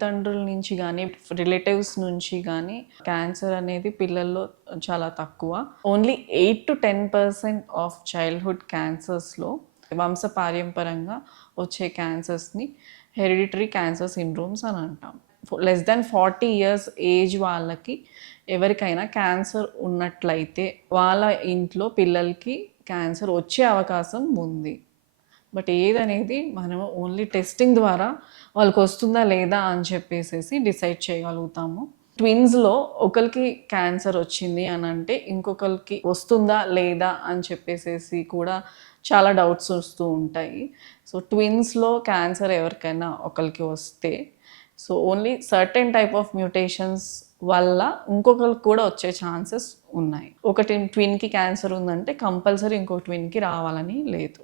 తల్లిదండ్రుల నుంచి కానీ రిలేటివ్స్ నుంచి కానీ క్యాన్సర్ అనేది పిల్లల్లో చాలా తక్కువ. ఓన్లీ 8-10% ఆఫ్ చైల్డ్హుడ్ క్యాన్సర్స్లో వంశపార్యంపరంగా వచ్చే క్యాన్సర్స్ని హెరిడిటరీ క్యాన్సర్ సిండ్రోమ్స్ అని అంటాం. లెస్ దెన్ 40 years ఏజ్ వాళ్ళకి ఎవరికైనా క్యాన్సర్ ఉన్నట్లయితే వాళ్ళ ఇంట్లో పిల్లలకి క్యాన్సర్ వచ్చే అవకాశం ఉంది. బట్ ఏదనేది మనము ఓన్లీ టెస్టింగ్ ద్వారా వాళ్ళకి వస్తుందా లేదా అని చెప్పేసి డిసైడ్ చేయగలుగుతాము. ట్విన్స్లో ఒకరికి క్యాన్సర్ వచ్చింది అని అంటే ఇంకొకరికి వస్తుందా లేదా అని చెప్పేసి కూడా చాలా డౌట్స్ వస్తూ ఉంటాయి. సో ట్విన్స్లో క్యాన్సర్ ఎవరికైనా ఒకరికి వస్తే so only certain type of mutations వల్ల ఇంకొకరికి కూడా వచ్చే ఛాన్సెస్ ఉన్నాయి. ఒకటి ట్విన్కి క్యాన్సర్ ఉందంటే కంపల్సరీ ఇంకో ట్విన్కి రావాలని లేదు.